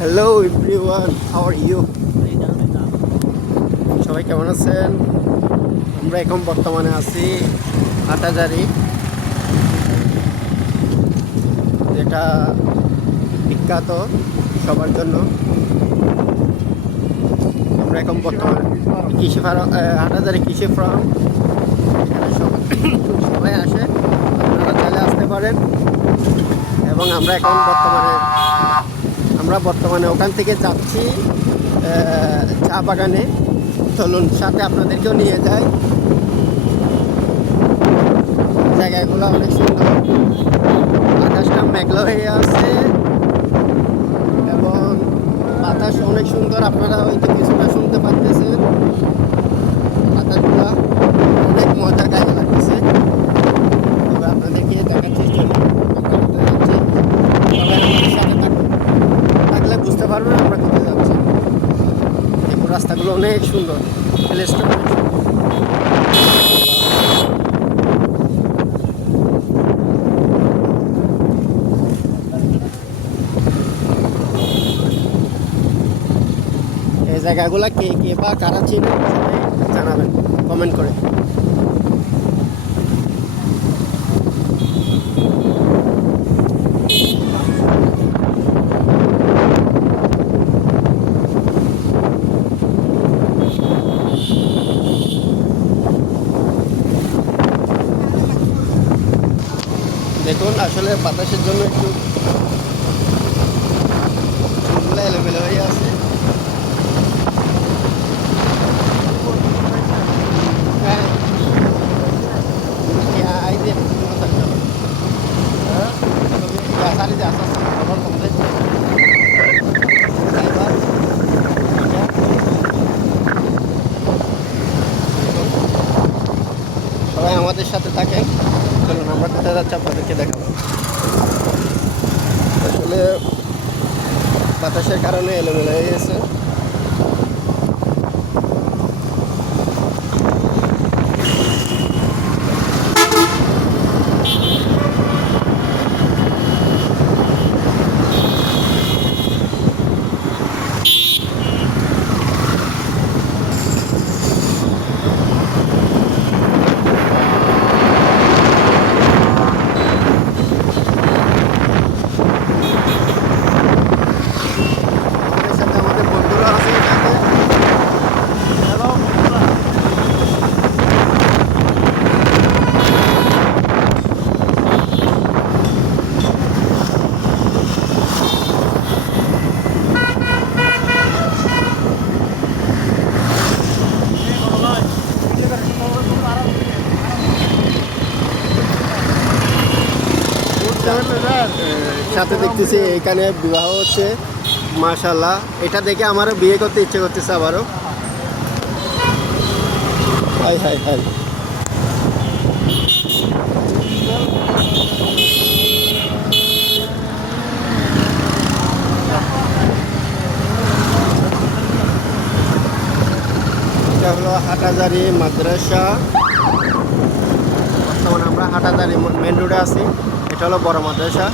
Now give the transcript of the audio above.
Hello everyone, how are you? সবাই কেমন আছেন? আমরা এখন বর্তমানে আছি হাটাজারি, যেটা বিখ্যাত সবার জন্য। আমরা এখন বর্তমানে কৃষি ফার্ম, হাটাজারি কৃষি ফার্ম। এখানে সবাই আসে, আপনারা চাইলে আসতে পারেন। এবং আমরা বর্তমানে ওখান থেকে যাচ্ছি চা বাগানে। চলুন সাথে আপনাদেরকেও নিয়ে যাই। জায়গাগুলো অনেক সুন্দর, আকাশটা মেঘলা হয়ে আছে এবং বাতাস অনেক সুন্দর। আপনারা হয়তো কিছুটা শুনতে পাচ্ছেন, বাতাসগুলো অনেক মজা গায়ে লাগতেছে। তবে আপনাদেরকে দেখাচ্ছি, চলুন সবাই আমাদের সাথে থাকলে বুঝতে পারবেন আমরা কোথায় যাচ্ছি। দেখুন রাস্তাগুলো অনেক সুন্দর, প্লেসটা অনেক সুন্দর। এই জায়গাগুলো কে কে বা কারা চিনেন সবাই জানাবেন কমেন্ট করে। দেখুন আসলে বাতাসের জন্য একটু চুলগুলো এলোমেলো হয়ে আছে। হ্যাঁ, এই যে সারি যে আস্তে আস্তে খবর কমবে। সবাই আমাদের সাথে থাকেন। চলুন আমরা কোথায় যাচ্ছি আপনাদেরকে দেখাবো। আসলে বাতাসের কারণে এলোমেলো হয়ে গেছে। আমাদের সাথে আমাদের বন্ধুরা আছে এখানে। সাথে দেখতেছি এখানে বিবাহ হচ্ছে, মাশাআল্লাহ। এটা দেখে আমারও বিয়ে করতে ইচ্ছে করতেছে আবারও। হাই হাই হাই, এটা হলো হাটাজারি মাদ্রাসা। বর্তমানে আমরা হাটাজারি মেন রোডে আছি। এটা হলো বড় মাদ্রাসা।